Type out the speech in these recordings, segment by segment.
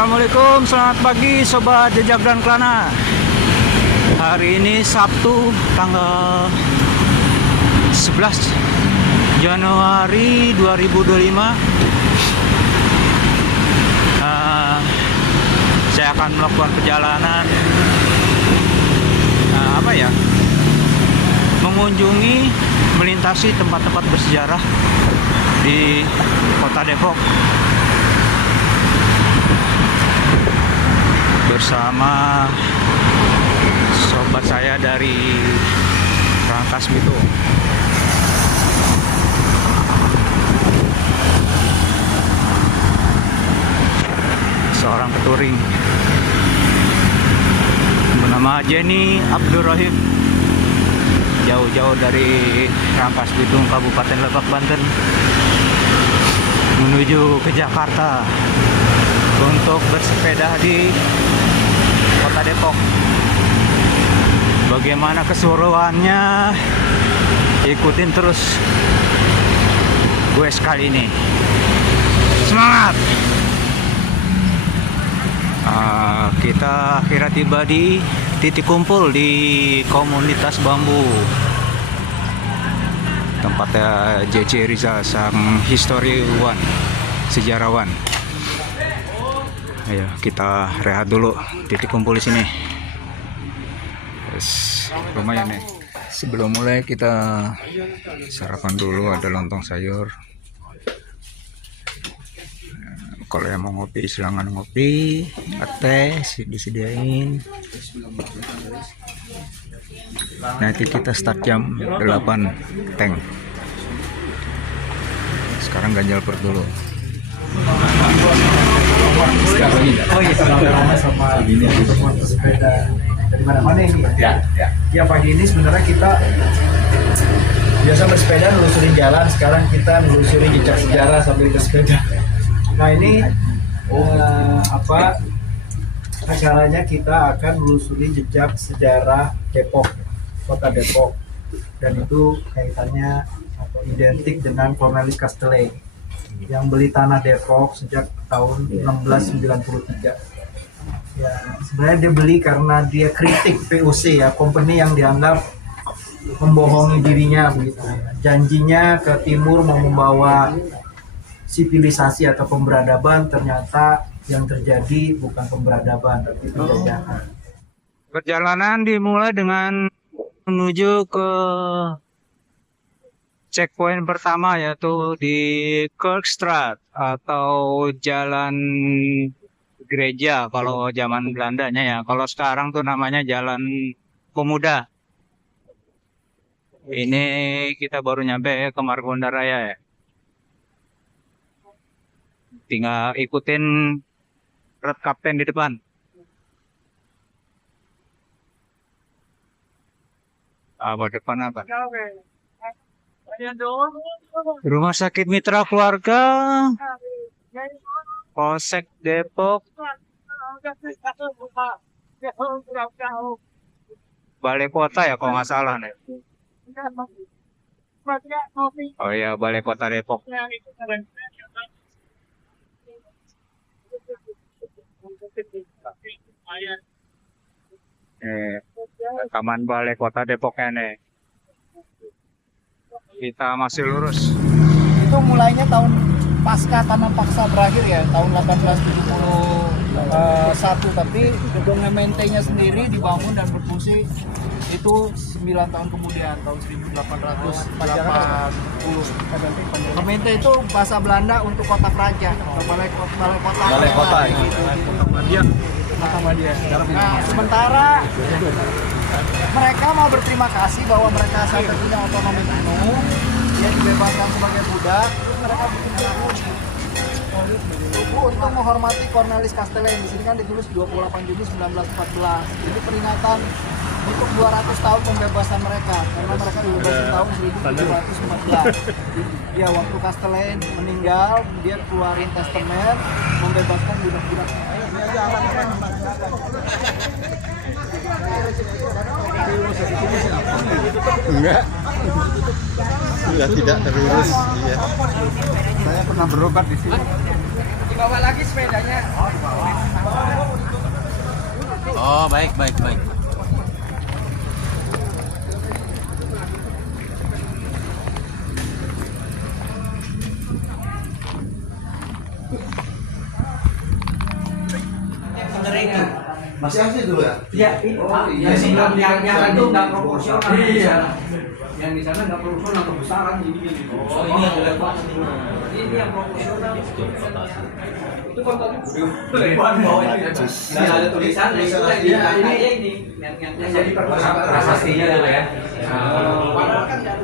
Assalamualaikum, selamat pagi Sobat Jejak dan Klana. Hari ini Sabtu tanggal 11 Januari 2025. Saya akan melakukan perjalanan mengunjungi, melintasi tempat-tempat bersejarah di Kota Depok bersama sobat saya dari Rangkas Bitung. Seorang peturing bernama Jenny Abdurrahim, jauh-jauh dari Rangkas Bitung, Kabupaten Lebak, Banten, menuju ke Jakarta untuk bersepeda di Kota Depok. Bagaimana keseruannya? Ikutin terus gue sekali ini. Semangat! Kita akhirnya tiba di titik kumpul di komunitas bambu, tempatnya JC Rizal, sang historiawan, sejarawan. Ayo kita rehat dulu, titik kumpul di sini. Lumayan nih. Sebelum mulai kita sarapan dulu, ada lontong sayur. Kalau yang mau ngopi silakan ngopi, teh disediain. Nanti kita start jam 8 tank. Sekarang ganjal perut dulu. Oh iya, sama ini teman sepeda dari mana-mana ini ya. Ya pagi ini sebenarnya kita biasa bersepeda nelusurin jalan, sekarang kita nelusuri jejak sejarah sambil bersepeda. Nah ini acaranya kita akan menelusuri jejak sejarah Depok, Kota Depok, dan itu kaitannya identik dengan Cornelis Castellet yang beli tanah Depok sejak tahun 1693. Ya, sebenarnya dia beli karena dia kritik VOC, ya, company yang dianggap membohongi dirinya begitu. Janjinya ke timur mau membawa sivilisasi atau pemberadaban, ternyata yang terjadi bukan pemberadaban tapi penjajahan. Perjalanan dimulai dengan menuju ke checkpoint pertama, yaitu di Kerkstraat atau Jalan Gereja kalau zaman Belandanya ya. Kalau sekarang tuh namanya Jalan Pemuda. Ini kita baru nyampe ke Margonda Raya ya. Tinggal ikutin red kapten di depan. Depan apa? Rumah Sakit Mitra Keluarga Polsek Depok, Balai Kota ya kalau nggak salah nih. Oh iya, Balai Kota Depok. Rekaman Balai Kota Depoknya nih. Kita masih lurus. Itu mulainya tahun pasca tanam paksa berakhir ya, tahun 1871, tapi gedung Mente-nya sendiri dibangun dan berfungsi itu 9 tahun kemudian, tahun 1880. Mente itu bahasa Belanda untuk kota Praja, balai kota gitu. Nah, sementara mereka mau berterima kasih bahwa mereka sampai punya otonomi penuh, dia dibebaskan sebagai budak, mereka bikin buku untuk menghormati Cornelis Castellet. Di sini kan ditulis 28 Juni 1914. Jadi peringatan untuk 200 tahun pembebasan mereka, karena mereka dibebasin tahun 1714. Ya, waktu Castellet meninggal, dia keluarin testament membebaskan budak-budak. Enggak, sudah tidak terurus. Iya. Saya pernah berobat di sini. Dibawa lagi sepedanya. Oh, baik, baik, baik. Masih asli dulu ya? Iya, yang sebelum yang itu nggak proporsional. Iya. Yang di sana nggak proporsional kebesaran jadinya gitu. Oh, ini yang lepas. Ini yang proporsional. Itu kontraknya Depan bawah ini. nggak ada tulisan. Ini yang jadi prasasti dulu ya. Padahal kan nggak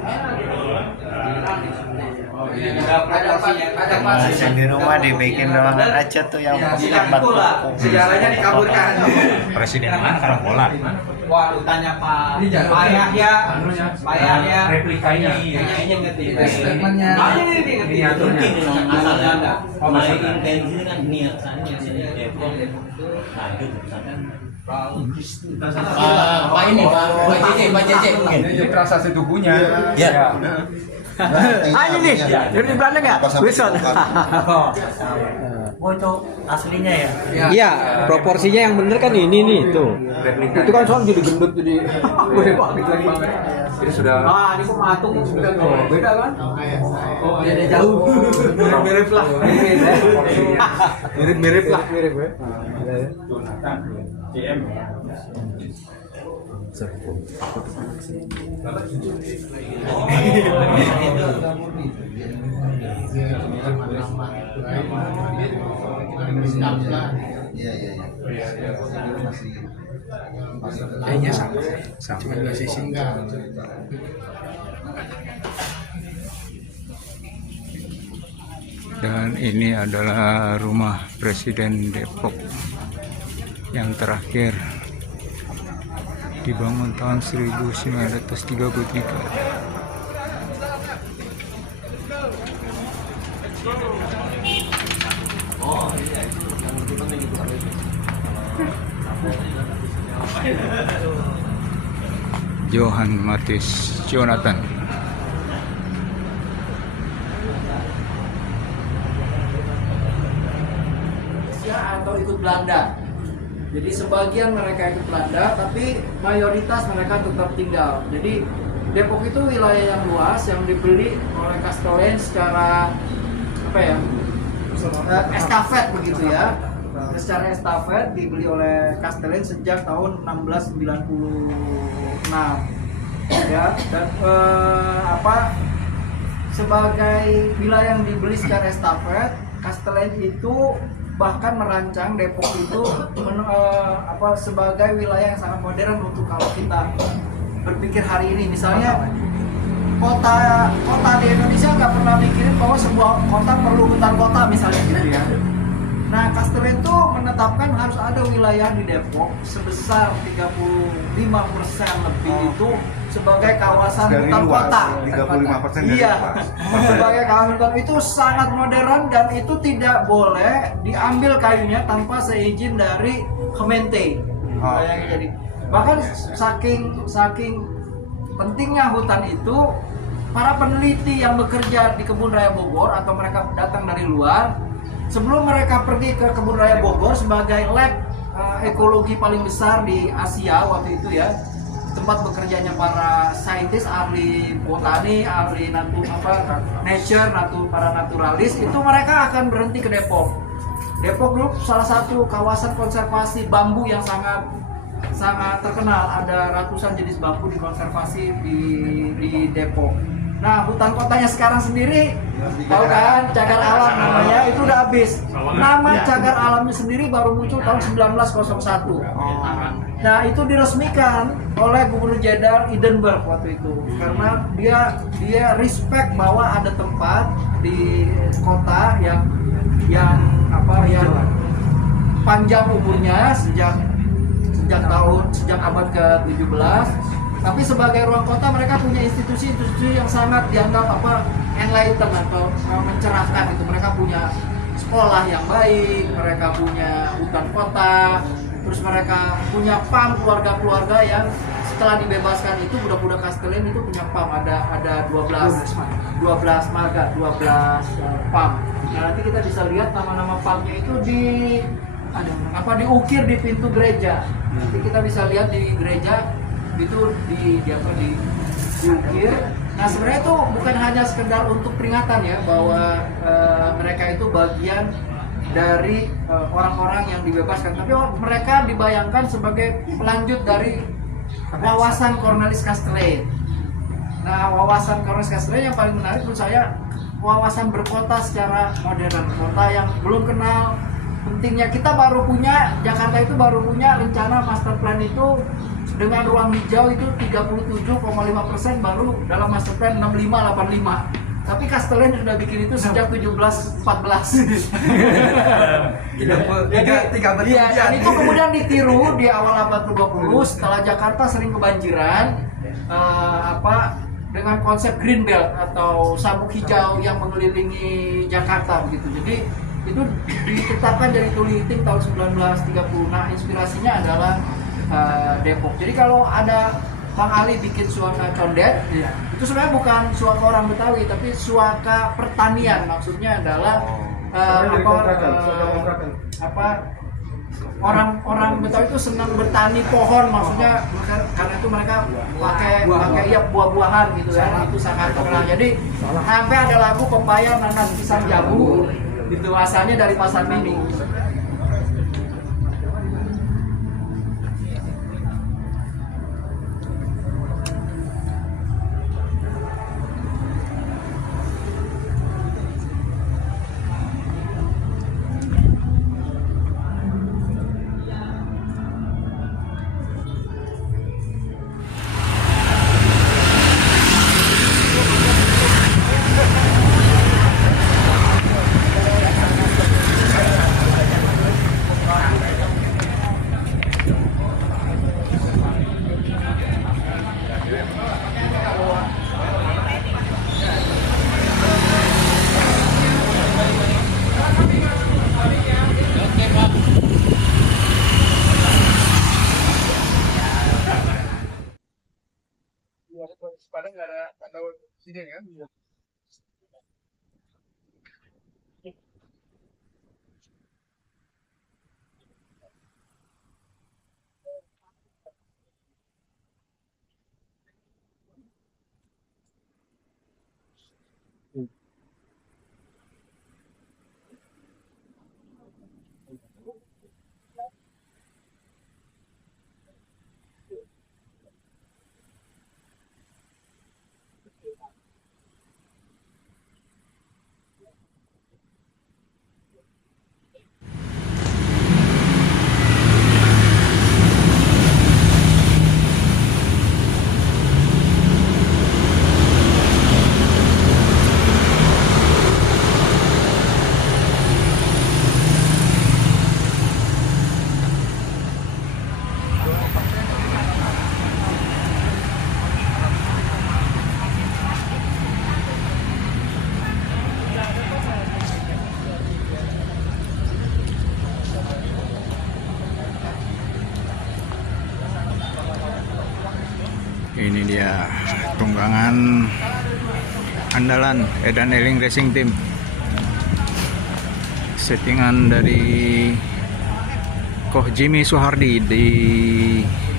Yang di rumah dibikin ruangan aja tuh yang tempat sejarahnya dikaburkan. Presiden mana karena bola? Waduh, tanya Pak Yahya, Pak Yahya replikanya kayaknya ngerti. Statementnya. Ini ngerti. Mungkin yang asal ya. Naik intensi kan niatannya sini Depok. Nah, itu misalkan Pak ini Pak JJ mungkin. Ini prasasti tubuhnya. Ya. ini nih, dari Belanda nggak? Wilson. Oh, itu aslinya ya? Iya, proporsinya yang bener kan ini nih tuh. Itu kan soal jadi gendut jadi. Udah banget banget. Ini sudah. Ini kok matung sudah beda kan? Oh, beda jauh. Mirip-mirip lah. Mirip-mirip lah. Mirip ya. Kayaknya sama. Cuma dua sisi enggak. Dan ini adalah rumah Presiden Depok yang terakhir dibangun tahun 1933. Johann Matthijs Jonathan. Atau ikut Belanda. Jadi sebagian mereka ikut Belanda, tapi mayoritas mereka tetap tinggal. Jadi Depok itu wilayah yang luas yang dibeli oleh Castellane secara apa ya? Estafet begitu ya. Secara estafet dibeli oleh Castellane sejak tahun 1696. Ya, dan sebagai wilayah yang dibeli secara estafet, Castellane itu bahkan merancang Depok itu sebagai wilayah yang sangat modern untuk kalau kita berpikir hari ini. Misalnya kota di Indonesia nggak pernah mikirin bahwa sebuah kota perlu hutan kota misalnya gitu ya. Nah, Castellane itu menetapkan harus ada wilayah di Depok sebesar 35% lebih itu sebagai kawasan Dari hutan luas, kota. 35% dari Iya, luas. sebagai kawasan hutan itu sangat modern dan itu tidak boleh diambil kayunya tanpa seizin dari Kemente. Bayangin jadi. Bahkan saking pentingnya hutan itu, para peneliti yang bekerja di Kebun Raya Bogor atau mereka datang dari luar, sebelum mereka pergi ke Kebun Raya Bogor sebagai lab ekologi paling besar di Asia waktu itu ya, tempat bekerjanya para saintis, ahli botani, ahli para naturalis, itu mereka akan berhenti ke Depok. Depok dulu salah satu kawasan konservasi bambu yang sangat terkenal. Ada ratusan jenis bambu dikonservasi di Depok. Nah, hutan kotanya sekarang sendiri, tahu kan, cagar alam namanya, itu udah habis. Nama cagar alamnya sendiri baru muncul tahun 1901. Nah, itu diresmikan oleh Gubernur Jenderal Hindenburg waktu itu, karena dia respect bahwa ada tempat di kota yang panjang umurnya sejak abad ke-17. Tapi sebagai ruang kota mereka punya institusi-institusi yang sangat dianggap enlighten atau mencerahkan itu. Mereka punya sekolah yang baik, mereka punya hutan kota, terus mereka punya keluarga-keluarga yang setelah dibebaskan itu budak-budak Castellane itu punya PAM, ada 12 marga, 12 PAM. Nah, nanti kita bisa lihat nama-nama PAM-nya itu diukir di pintu gereja. Nanti kita bisa lihat di gereja itu diukir. Nah, sebenarnya itu bukan hanya sekedar untuk peringatan ya bahwa mereka itu bagian dari orang-orang yang dibebaskan, tapi mereka dibayangkan sebagai pelanjut dari wawasan Cornelis Castellane. Nah, wawasan Cornelis Castellane yang paling menarik menurut saya wawasan berkota secara modern, kota yang belum kenal pentingnya. Kita baru punya, Jakarta itu baru punya rencana master plan itu dengan ruang hijau itu 37,5% baru dalam master plan 6585. Tapi Castellane sudah bikin itu sejak 1714. Iya, dan itu kemudian ditiru di awal abad ke-20 setelah Jakarta sering kebanjiran dengan konsep green belt atau sabuk hijau yang mengelilingi Jakarta begitu. Jadi itu ditetapkan dari Tuliting tahun 1930. Nah, inspirasinya adalah Depok. Jadi kalau ada Bang Ali bikin suaka condet, itu sebenarnya bukan suaka orang Betawi, tapi suaka pertanian. Maksudnya adalah orang Betawi itu senang bertani pohon, maksudnya karena itu mereka pakai buah-buahan gitu ya, itu sangat terkenal. Jadi sampai ada lagu pepaya nanas pisang jambu, itu asalnya dari Pasar Mini. Padahal nggak ada sini kan? Ini dia tunggangan andalan Edan Eling Racing Team. Settingan dari Koh Jimmy Suhardi di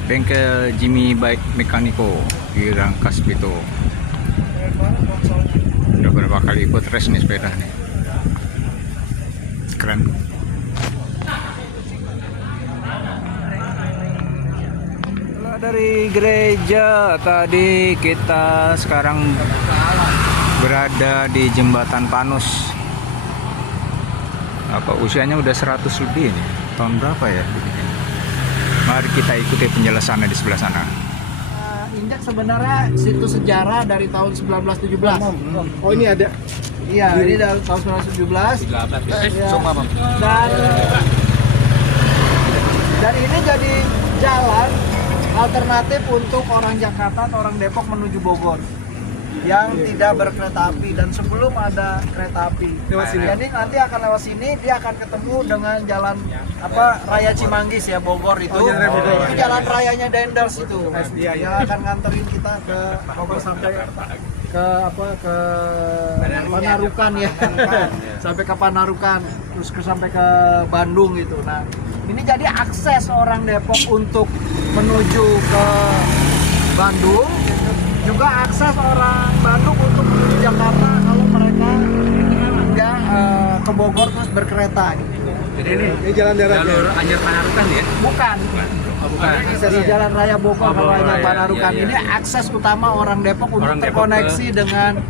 bengkel Jimmy Bike Mekaniko di Rangkas Pito. Udah berapa kali ikut race nih sepeda nih. Keren. Dari gereja tadi kita sekarang berada di Jembatan Panus. Apa usianya udah 100 lebih ini? Tahun berapa ya? Mari kita ikuti penjelasannya di sebelah sana. Injak sebenarnya situs sejarah dari tahun 1917. Oh, ini ada. Iya, ini dari tahun 1917. Dan ini jadi jalan alternatif untuk orang Jakarta atau orang Depok menuju Bogor. yang tidak berkereta api dan sebelum ada kereta api. Jadi nanti akan lewat sini, dia akan ketemu dengan jalan Raya Cimanggis ya, Bogor itu. Itu jalan rayanya Dendels itu. Dia akan nganterin kita ke Bogor sampai ke Panarukan ya. Sampai ke Panarukan, terus sampai ke Bandung gitu. Nah, ini jadi akses orang Depok untuk menuju ke Bandung, juga akses orang Bandung untuk menuju Jakarta kalau mereka nggak ke Bogor terus berkereta gitu. Jadi ini jalan darat jalur Anyer Panarukan ya? Bukan. Bukan. Dari Jalan Raya Bogor kalau Anyer Panarukan iya. ini akses utama orang Depok untuk Orang Depok terkoneksi dengan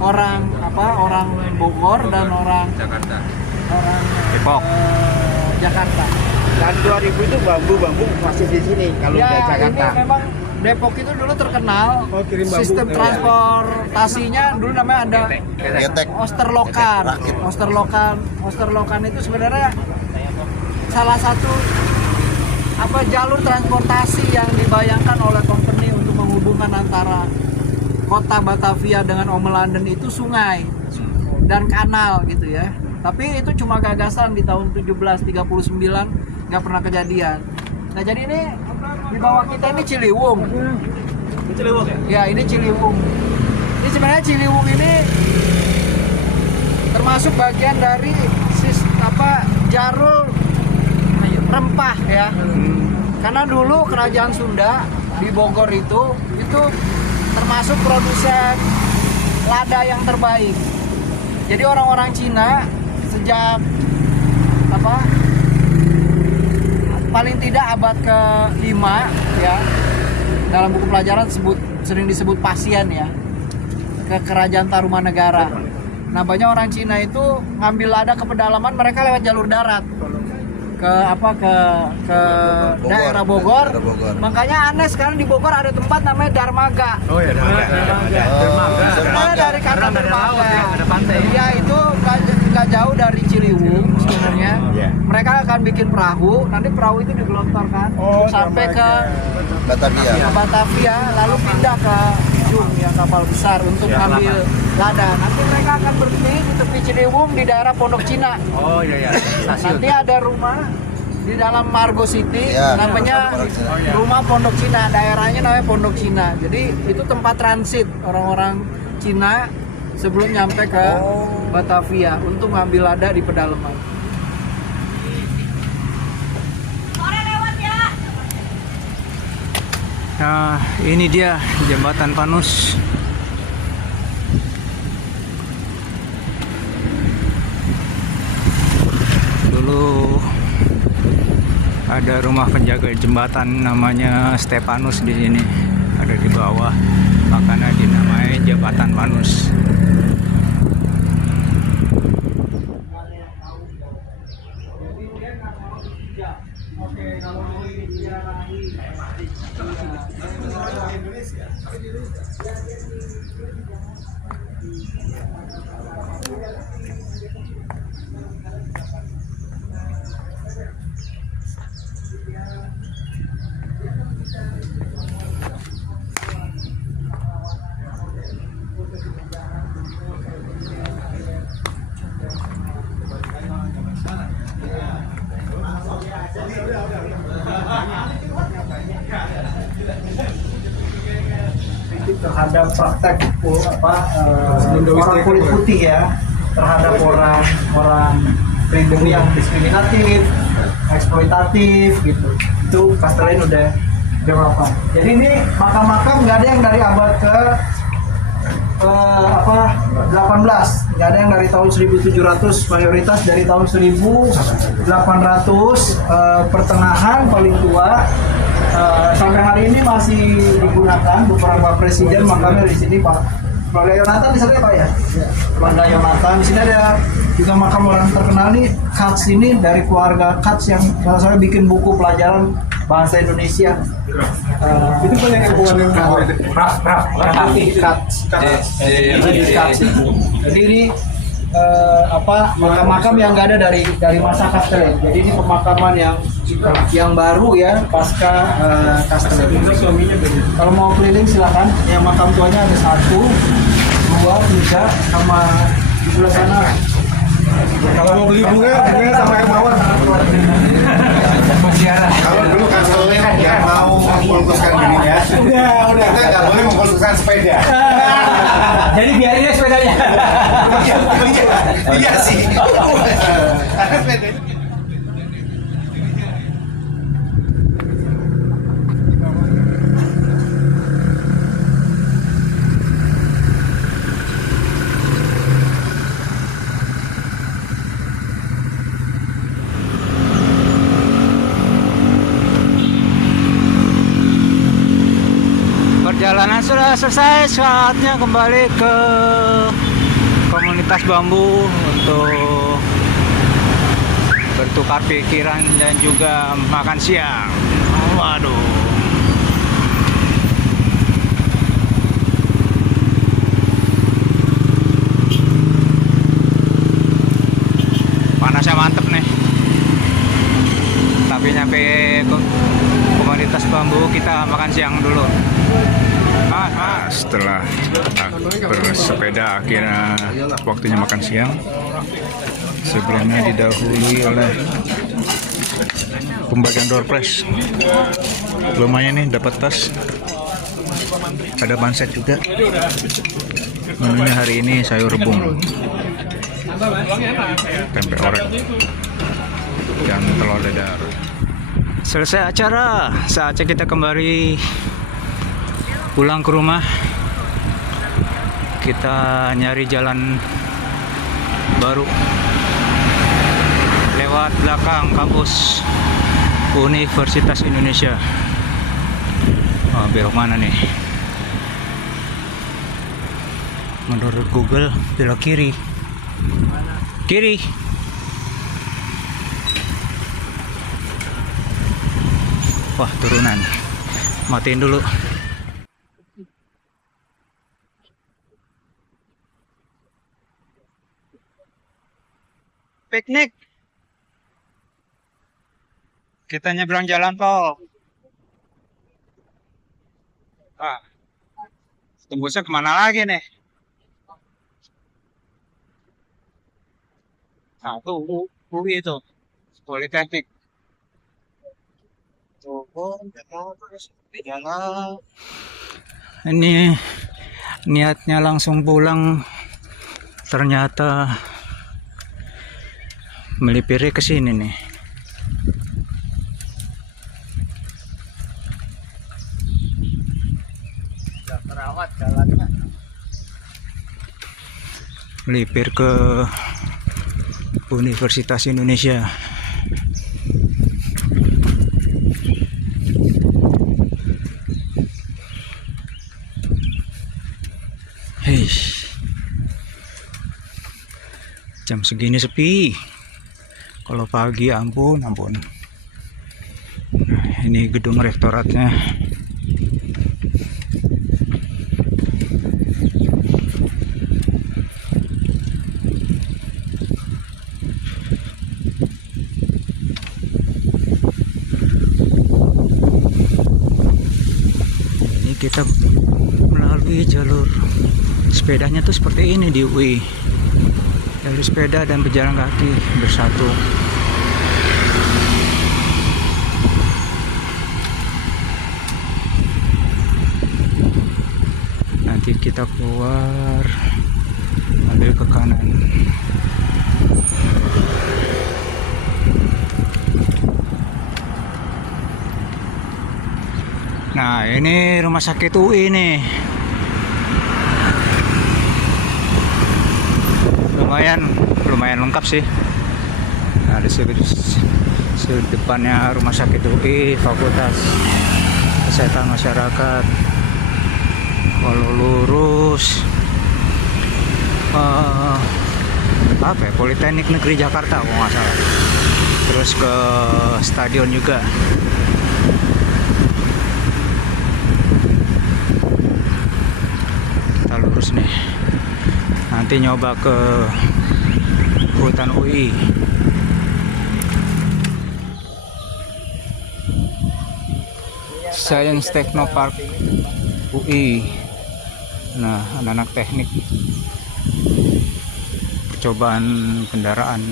orang Bogor dan orang Depok. Jakarta. Dan 2000 itu bambu masih di sini kalau Ya, dari Jakarta. ini memang Depok itu dulu terkenal kirim bambu. sistem transportasinya dulu namanya ada Osterlokan. Osterlokan itu sebenarnya salah satu jalur transportasi yang dibayangkan oleh company untuk menghubungkan antara kota Batavia dengan Omelanden itu sungai dan kanal gitu ya. Tapi itu cuma gagasan di tahun 1739, nggak pernah kejadian. Nah jadi ini di bawah kita ini Ciliwung. Ciliwung ya? Ya ini Ciliwung. Ini sebenarnya Ciliwung ini termasuk bagian dari jalur rempah ya. Karena dulu kerajaan Sunda di Bogor itu termasuk produsen lada yang terbaik. Jadi orang-orang Cina sejak paling tidak abad ke-5 ya, dalam buku pelajaran sering disebut pasien ya, ke kerajaan Tarumanegara. Nah banyak orang Cina itu ngambil lada ke pedalaman, mereka lewat jalur darat ke daerah Bogor. Makanya aneh sekarang di Bogor ada tempat namanya Darmaga. Oh ya, Darmaga. Sebenarnya dari kata Darmaga. Ada pantai. Ya itu nggak jauh dari Ciliwung sebenarnya. Mereka akan bikin perahu, nanti perahu itu digelontorkan sampai ke Batavia, lalu pindah ke Jung ya, kapal besar untuk ngambil lada. Nanti mereka akan berhenti di tepi Ciliwung di daerah Pondok Cina. Oh iya. Nanti ada rumah di dalam Margo City, namanya rumah Pondok Cina, daerahnya namanya Pondok Cina. Jadi itu tempat transit orang-orang Cina sebelum nyampe ke Batavia untuk ngambil lada di pedalaman. Nah, ini dia jembatan Panus. Dulu ada rumah penjaga jembatan namanya Stepanus di sini, ada di bawah, makanya dinamai Jembatan Panus. Terhadap praktek orang kulit putih ya, terhadap orang pribumi yang diskriminatif, eksploitatif gitu, itu Castellane udah melakukan. Jadi ini makam-makam nggak ada yang dari abad ke 18, nggak ada yang dari tahun 1700, mayoritas dari tahun 1800 pertengahan paling tua. Sampai hari ini masih digunakan beberapa presiden makamnya di sini, Pak. Keluarga Yonatan di sana ya, Pak ya? Keluarga Yonatan. Di sini ada juga makam orang terkenal nih, Katz ini dari keluarga Katz yang salah satu bikin buku pelajaran bahasa Indonesia. Itu banyak yang bukan yang Katz. Jadi ini makam-makam yang nggak ada dari masa Castellane. Jadi ini pemakaman yang baru ya pasca Castellane. Kalau mau keliling silakan. Yang makam tuanya ada satu, 2, 3 sama di sebelah sana. Kalau mau beli bunga sama yang mawar. Kalau dulu kanselnya nggak mau mengkultuskan dirinya, udah kita nggak boleh mengkultuskan sepeda. Jadi biarin ya sepedanya. Iya sih. Karena sepedanya. Perjalanan sudah selesai, saatnya kembali ke komunitas bambu untuk bertukar pikiran dan juga makan siang. Waduh. Panasnya mantep nih. Tapi nyampe komunitas bambu kita makan siang dulu. Setelah bersepeda akhirnya waktunya makan siang. Sebelumnya didahului oleh pembagian door prize. Lumayan nih dapat tas. Ada banset juga. Menunya hari ini sayur rebung, tempe orek, dan telur dadar. Selesai acara, saatnya kita kembali pulang ke rumah. Kita nyari jalan baru lewat belakang kampus Universitas Indonesia. Belok mana nih? Menurut Google belok kiri. Kiri. Wah, turunan. Matiin dulu. Piknik. Kita nyebrang jalan tol. Tembusnya kemana lagi nih? Tuh, UI itu. Politeknik. Ini niatnya langsung pulang, ternyata melipir ke sini nih. Terawat jalannya. Melipir ke Universitas Indonesia. Hei, jam segini sepi. Kalau pagi ampun. Nah, ini gedung rektoratnya. Ini kita melalui jalur sepedanya tuh seperti ini di UI. Jalur sepeda dan pejalan kaki bersatu. Nanti kita keluar, ambil ke kanan. Nah, ini rumah sakit UI nih. Lumayan lengkap sih. Nah, di depannya rumah sakit UI, Fakultas Kesehatan Masyarakat. Kalau lurus apa ya, Politeknik Negeri Jakarta kalau nggak salah. Terus ke stadion juga. Kita lurus nih. Nanti nyoba ke hutan UI. Science Technopark UI. Nah, anak-anak teknik percobaan kendaraan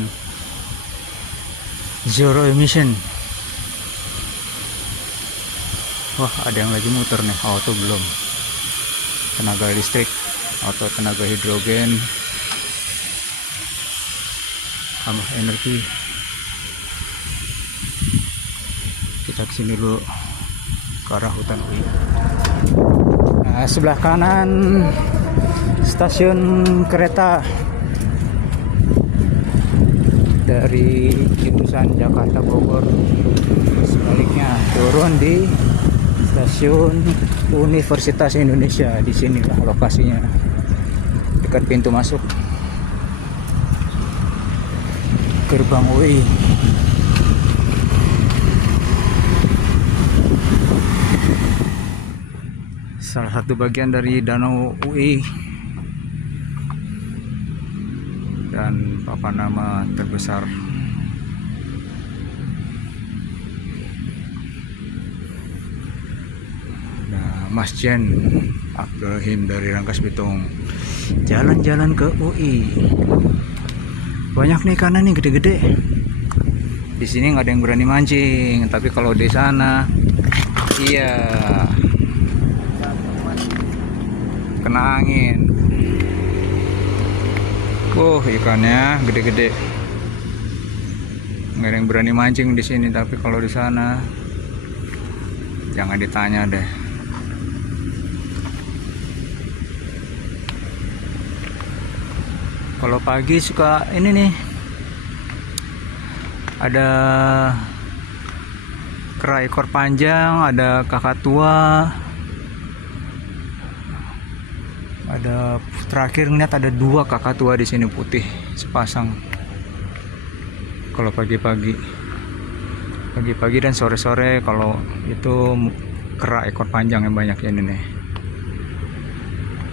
zero emission. Wah, ada yang lagi muter nih. Auto belum. Tenaga listrik, auto tenaga hidrogen, tambah energi. Kita kesini dulu ke arah hutan UI. Nah, sebelah kanan stasiun kereta dari jurusan Jakarta Bogor. Sebaliknya turun di stasiun Universitas Indonesia. Di sinilah lokasinya, dekat pintu masuk gerbang UI. Salah satu bagian dari danau UI dan papan nama terbesar. Nah, Mas Jen Abdurrahim dari Rangkas Bitung jalan-jalan ke UI. Banyak nih ikan nih gede-gede. Di sini nggak ada yang berani mancing, tapi kalau di sana iya kena angin. Ikannya gede-gede. Nggak ada yang berani mancing di sini, tapi kalau di sana jangan ditanya deh. Kalau pagi suka ini nih, ada kera ekor panjang, ada kakatua. Ada terakhir ngeliat ada 2 kakatua di sini putih sepasang. Kalau pagi-pagi dan sore-sore, kalau itu kera ekor panjang yang banyak ini nih,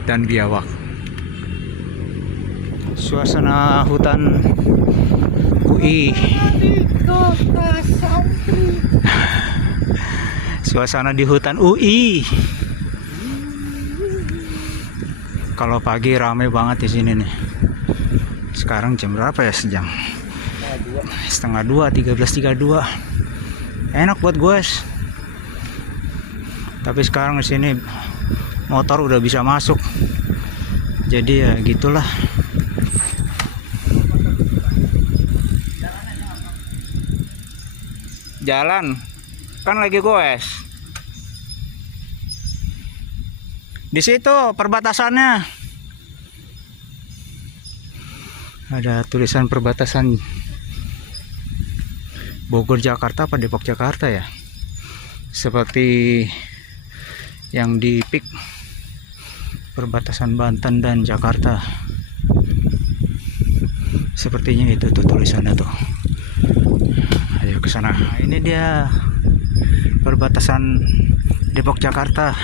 dan biawak. Suasana hutan UI. Suasana di hutan UI. Kalau pagi ramai banget di sini nih. Sekarang jam berapa ya? Setengah 2, 13.32. Enak buat gue. Tapi sekarang di sini motor udah bisa masuk. Jadi ya gitulah. Jalan kan lagi goes. Di situ perbatasannya ada tulisan perbatasan Bogor Jakarta apa Depok Jakarta ya, seperti yang di PIK perbatasan Banten dan Jakarta. Sepertinya itu tuh tulisannya tuh. Ayo ke sana. Nah, ini dia perbatasan Depok Jakarta.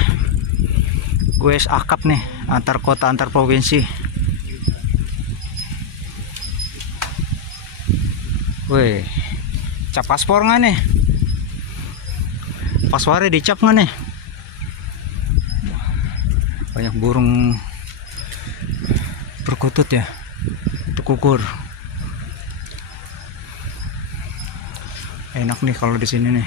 Gue akap nih, antar kota antar provinsi. Wih, cap paspor nggak nih? Paspornya dicap nggak nih? Banyak burung perkutut ya, tekukur. Enak nih kalau di sini nih.